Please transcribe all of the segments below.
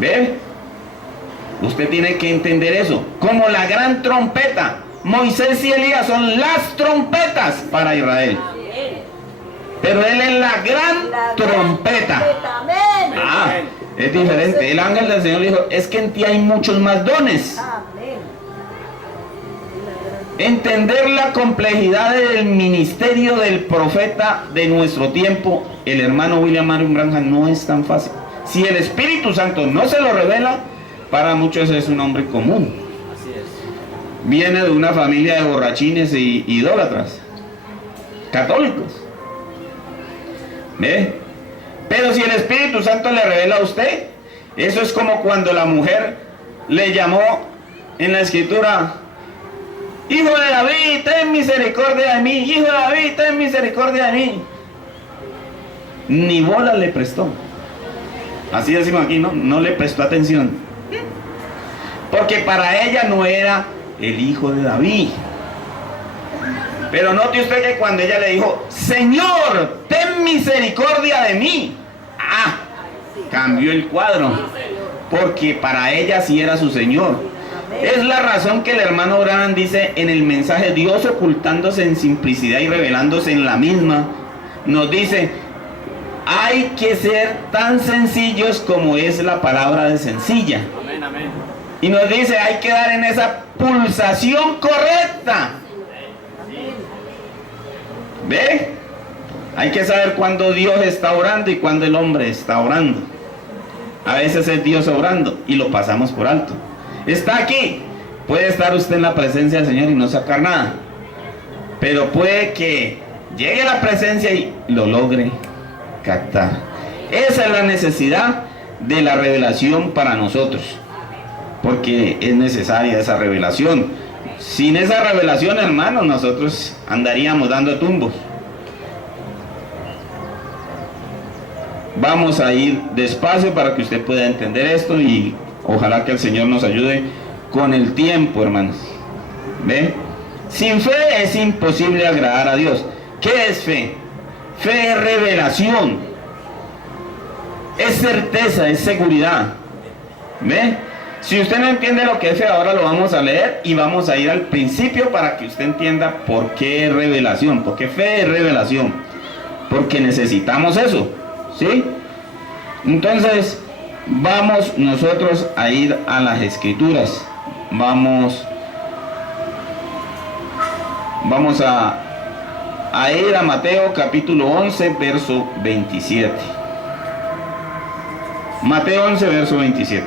¿Ve? Usted tiene que entender eso. Como la gran trompeta. Moisés y Elías son las trompetas para Israel. Pero él es la gran trompeta. Ah, es diferente. El ángel del Señor le dijo, es que en ti hay muchos más dones. Entender la complejidad del ministerio del profeta de nuestro tiempo, el hermano William Marion Branham, no es tan fácil. Si el Espíritu Santo no se lo revela, para muchos es un hombre común. Viene de una familia de borrachines y idólatras, católicos. ¿Ve? Pero si el Espíritu Santo le revela a usted, eso es como cuando la mujer le llamó en la escritura, hijo de David, ten misericordia de mí, hijo de David, ten misericordia de mí. Ni bola le prestó. Así decimos aquí, ¿no? No le prestó atención. Porque para ella no era el hijo de David. Pero note usted que cuando ella le dijo, Señor, ten misericordia de mí. Ah, cambió el cuadro. Porque para ella sí era su Señor. Es la razón que el hermano Branham dice en el mensaje, Dios ocultándose en simplicidad y revelándose en la misma, nos dice, hay que ser tan sencillos como es la palabra de sencilla. Amén, amén. Y nos dice, hay que dar en esa pulsación correcta. ¿Ve? Hay que saber cuándo Dios está orando y cuándo el hombre está orando. A veces es Dios orando y lo pasamos por alto. Está aquí, puede estar usted en la presencia del Señor y no sacar nada, pero puede que llegue la presencia y lo logre captar. Esa es la necesidad de la revelación para nosotros, porque es necesaria esa revelación. Sin esa revelación, hermanos, nosotros andaríamos dando tumbos. Vamos a ir despacio para que usted pueda entender esto y ojalá que el Señor nos ayude con el tiempo, hermanos. ¿Ve? Sin fe es imposible agradar a Dios. ¿Qué es fe? Fe es revelación. Es certeza, es seguridad. ¿Ve? Si usted no entiende lo que es fe, ahora lo vamos a leer y vamos a ir al principio para que usted entienda por qué es revelación. Porque fe es revelación. Porque necesitamos eso. ¿Sí? Entonces, vamos nosotros a ir a las Escrituras. Vamos a ir a Mateo capítulo 11, verso 27. Mateo 11, verso 27.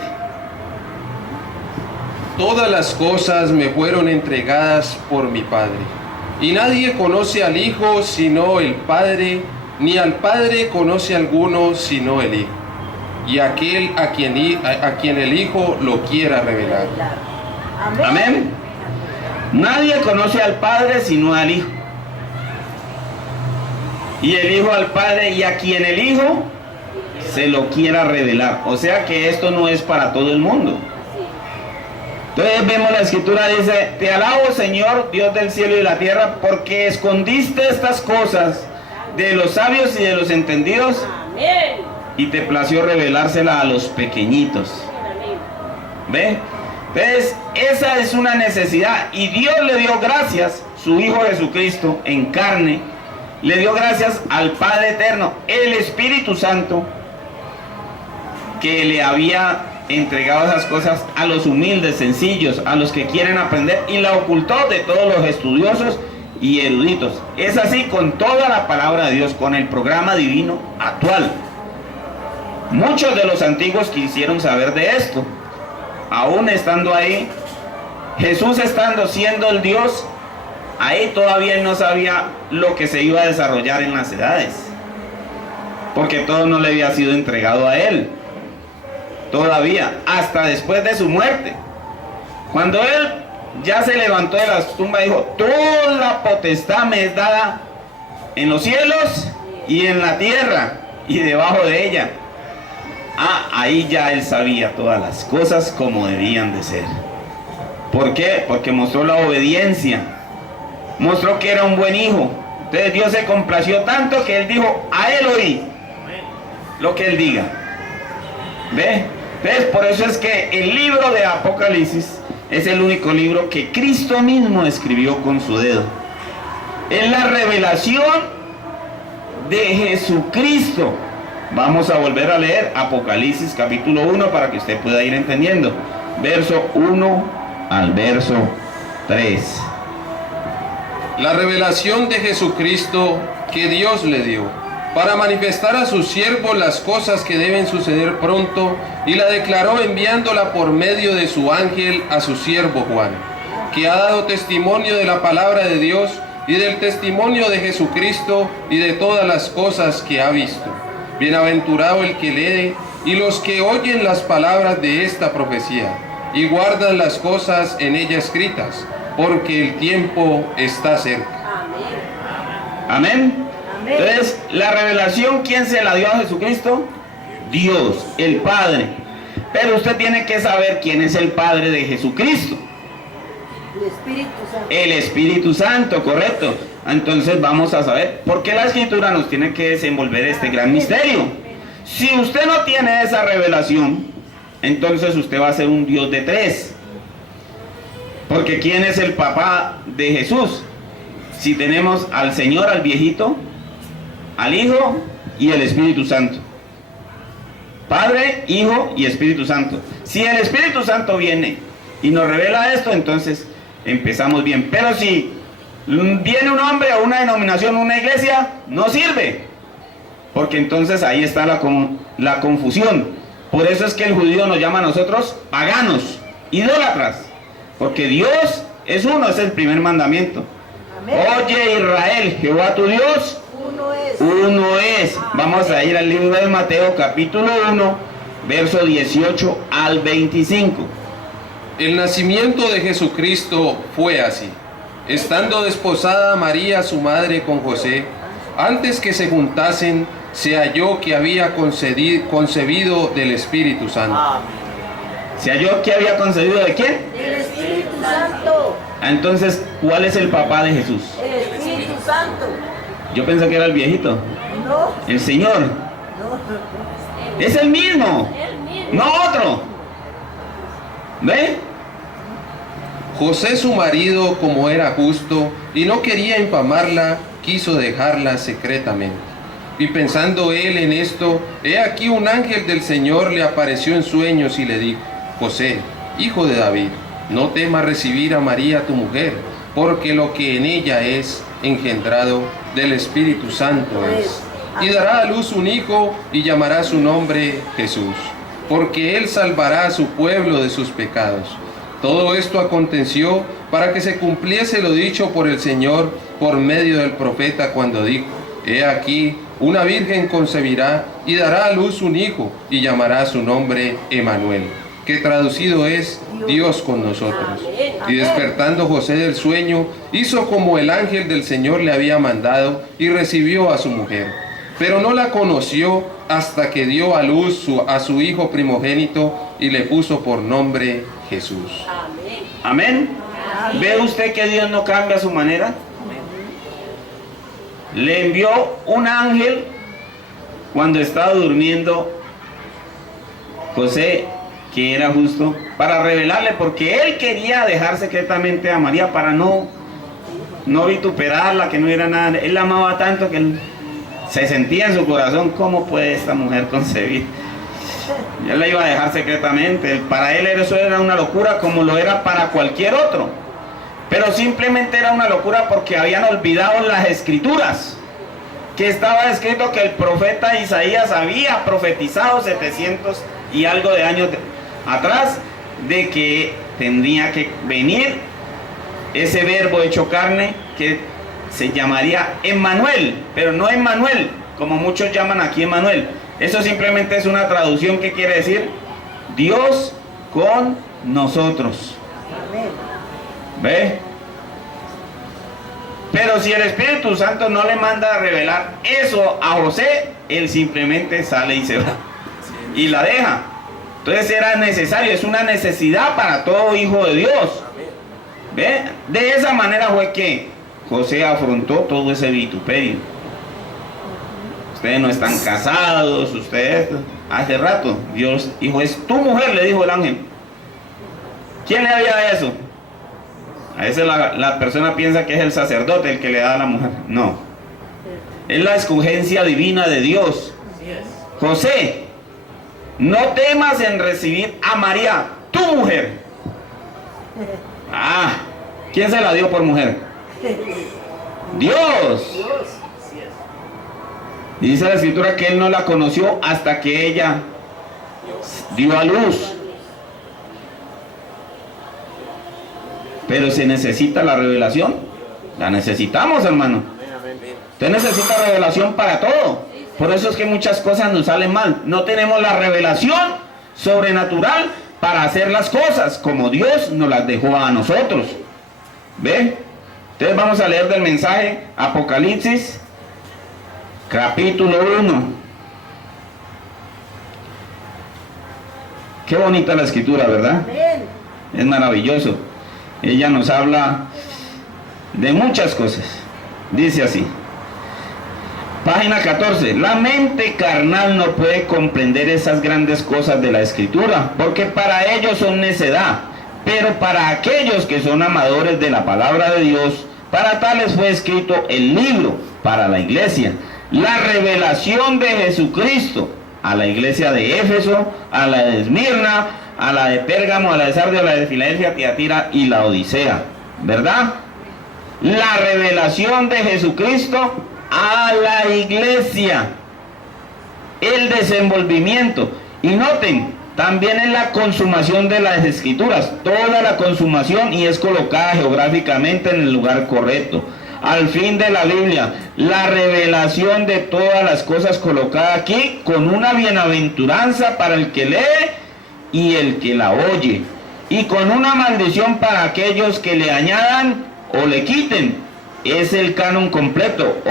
Todas las cosas me fueron entregadas por mi Padre, y nadie conoce al Hijo sino el Padre, ni al Padre conoce alguno sino el Hijo, y aquel a quien el Hijo lo quiera revelar. Amén. Nadie conoce al Padre sino al Hijo, y el Hijo al Padre, y a quien el Hijo se lo quiera revelar. O sea que esto no es para todo el mundo. Entonces vemos la escritura, dice, te alabo, Señor, Dios del cielo y la tierra, porque escondiste estas cosas de los sabios y de los entendidos, y te plació revelárselas a los pequeñitos. ¿Ve? Entonces, esa es una necesidad, y Dios le dio gracias, su Hijo Jesucristo en carne, le dio gracias al Padre Eterno, el Espíritu Santo, que le había entregado esas cosas a los humildes, sencillos, a los que quieren aprender, y la ocultó de todos los estudiosos y eruditos. Es así con toda la palabra de Dios, con el programa divino actual. Muchos de los antiguos quisieron saber de esto, aún estando ahí, Jesús siendo el Dios, ahí todavía él no sabía lo que se iba a desarrollar en las edades, porque todo no le había sido entregado a él todavía, hasta después de su muerte. Cuando él ya se levantó de la tumba, dijo, toda la potestad me es dada en los cielos y en la tierra y debajo de ella. Ahí ya él sabía todas las cosas como debían de ser. ¿Por qué? Porque mostró la obediencia, mostró que era un buen hijo. Entonces Dios se complació tanto que él dijo, a él oí lo que él diga. ¿Ve? Entonces, por eso es que el libro de Apocalipsis es el único libro que Cristo mismo escribió con su dedo. Es la revelación de Jesucristo. Vamos a volver a leer Apocalipsis capítulo 1 para que usted pueda ir entendiendo. Verso 1 al verso 3. La revelación de Jesucristo que Dios le dio para manifestar a sus siervos las cosas que deben suceder pronto, y la declaró enviándola por medio de su ángel a su siervo Juan, que ha dado testimonio de la palabra de Dios y del testimonio de Jesucristo y de todas las cosas que ha visto. Bienaventurado el que lee y los que oyen las palabras de esta profecía y guardan las cosas en ella escritas, porque el tiempo está cerca. Amén. Entonces, la revelación, ¿quién se la dio a Jesucristo? Dios, el Padre. Pero usted tiene que saber quién es el Padre de Jesucristo. El Espíritu Santo. El Espíritu Santo, correcto. Entonces vamos a saber por qué la Escritura nos tiene que desenvolver este gran misterio. Si usted no tiene esa revelación, entonces usted va a ser un Dios de tres. Porque ¿quién es el papá de Jesús? Si tenemos al Señor, al viejito, al Hijo y el Espíritu Santo. Padre, Hijo y Espíritu Santo. Si el Espíritu Santo viene y nos revela esto, entonces empezamos bien. Pero si viene un hombre a una denominación, una iglesia, no sirve. Porque entonces ahí está la confusión. Por eso es que el judío nos llama a nosotros paganos, idólatras. Porque Dios es uno, es el primer mandamiento. Amén. Oye Israel, Jehová tu Dios, Uno es. uno es. Vamos a ir al libro de Mateo capítulo 1, verso 18 al 25. El nacimiento de Jesucristo fue así. Estando desposada María, su madre, con José, antes que se juntasen, se halló que había concebido del Espíritu Santo. ¿Se halló que había concebido de quién? El Espíritu Santo. Entonces, ¿cuál es el papá de Jesús? El Espíritu Santo. Yo pensé que era el viejito. No, El Señor. no. Es el mismo. No otro. ¿Ve? José, su marido, como era justo y no quería infamarla, quiso dejarla secretamente. Y pensando él en esto, he aquí un ángel del Señor le apareció en sueños y le dijo: José, hijo de David, no temas recibir a María tu mujer, porque lo que en ella es engendrado del Espíritu Santo es. Y dará a luz un hijo y llamará su nombre Jesús, porque él salvará a su pueblo de sus pecados. Todo esto aconteció para que se cumpliese lo dicho por el Señor por medio del profeta cuando dijo: He aquí, una virgen concebirá y dará a luz un hijo y llamará su nombre Emmanuel, que traducido es Dios con nosotros. Y despertando José del sueño, hizo como el ángel del Señor le había mandado y recibió a su mujer. Pero no la conoció hasta que dio a luz a su hijo primogénito y le puso por nombre Jesús. Amén. ¿Ve usted que Dios no cambia su manera? Le envió un ángel cuando estaba durmiendo José, que era justo, para revelarle, porque él quería dejar secretamente a María para no vituperarla, que no era nada. Él la amaba tanto que él se sentía en su corazón: ¿cómo puede esta mujer concebir? Él la iba a dejar secretamente. Para él eso era una locura, como lo era para cualquier otro. Pero simplemente era una locura porque habían olvidado las escrituras, que estaba escrito que el profeta Isaías había profetizado 700 y algo de años atrás, de que tendría que venir ese verbo hecho carne, que se llamaría Emmanuel, pero no Emmanuel, como muchos llaman aquí Emmanuel. Eso simplemente es una traducción que quiere decir Dios con nosotros. ¿Ve? Pero si el Espíritu Santo no le manda a revelar eso a José, él simplemente sale y se va y la deja. Entonces era necesario, es una necesidad para todo hijo de Dios. ¿Ve? De esa manera fue que José afrontó todo ese vituperio. Ustedes no están casados, ustedes hace rato. Dios dijo, es tu mujer, le dijo el ángel. ¿Quién le había eso? A veces la persona piensa que es el sacerdote el que le da a la mujer. No. Es la escogencia divina de Dios. José, no temas en recibir a María, tu mujer. Ah, ¿quién se la dio por mujer? Dios. Y dice la escritura que él no la conoció hasta que ella dio a luz. Pero se necesita la revelación. La necesitamos, hermano. Usted necesita revelación para todo. Por eso es que muchas cosas nos salen mal. No tenemos la revelación sobrenatural para hacer las cosas como Dios nos las dejó a nosotros. ¿Ve? Entonces vamos a leer del mensaje Apocalipsis, capítulo 1. Qué bonita la escritura, ¿verdad? Amén. Es maravilloso. Ella nos habla de muchas cosas. Dice así. Página 14. La mente carnal no puede comprender esas grandes cosas de la escritura, porque para ellos son necedad. Pero para aquellos que son amadores de la palabra de Dios, para tales fue escrito el libro para la iglesia. La revelación de Jesucristo a la iglesia de Éfeso, a la de Esmirna, a la de Pérgamo, a la de Sardio, a la de Filadelfia, Tiatira y la Odisea. ¿Verdad? La revelación de Jesucristo a la iglesia. El desenvolvimiento. Y noten, también en la consumación de las escrituras. Toda la consumación y es colocada geográficamente en el lugar correcto. Al fin de la Biblia, la revelación de todas las cosas colocada aquí con una bienaventuranza para el que lee y el que la oye, y con una maldición para aquellos que le añadan o le quiten. Es el canon completo,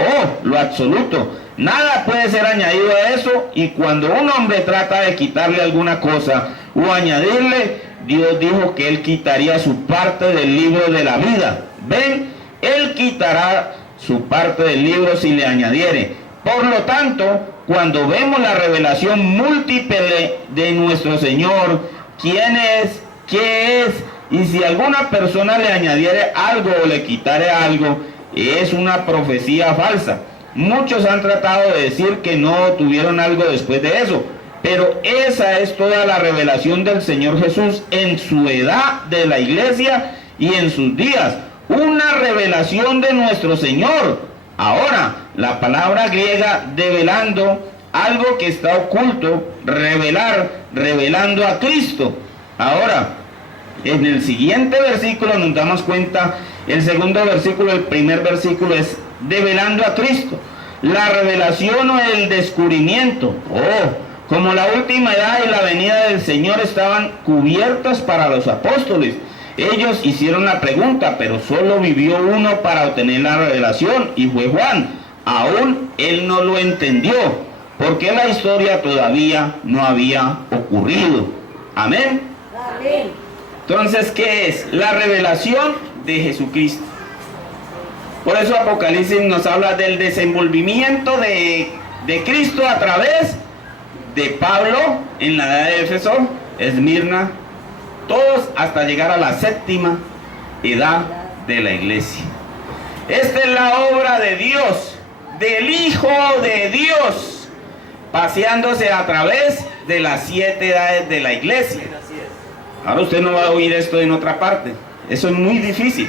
lo absoluto. Nada puede ser añadido a eso, y cuando un hombre trata de quitarle alguna cosa o añadirle, Dios dijo que él quitaría su parte del libro de la vida. ¿Ven? Él quitará su parte del libro si le añadiere. Por lo tanto, cuando vemos la revelación múltiple de nuestro Señor, quién es, qué es, y si alguna persona le añadiere algo o le quitare algo, es una profecía falsa. Muchos han tratado de decir que no tuvieron algo después de eso, pero esa es toda la revelación del Señor Jesús en su edad de la iglesia y en sus días. Una revelación de nuestro Señor. Ahora, la palabra griega develando, algo que está oculto, revelar, revelando a Cristo. Ahora, en el siguiente versículo nos damos cuenta, el segundo versículo, el primer versículo es develando a Cristo. La revelación o el descubrimiento. Como la última edad y la venida del Señor estaban cubiertas para los apóstoles. Ellos hicieron la pregunta, pero solo vivió uno para obtener la revelación, y fue Juan. Aún él no lo entendió, porque la historia todavía no había ocurrido. Amén. Amén. Entonces, ¿qué es? La revelación de Jesucristo. Por eso Apocalipsis nos habla del desenvolvimiento de Cristo a través de Pablo en la edad de Éfeso, Esmirna, todos hasta llegar a la séptima edad de la iglesia. Esta es la obra de Dios, del Hijo de Dios, paseándose a través de las 7 edades de la iglesia. Ahora usted no va a oír esto en otra parte. Eso es muy difícil.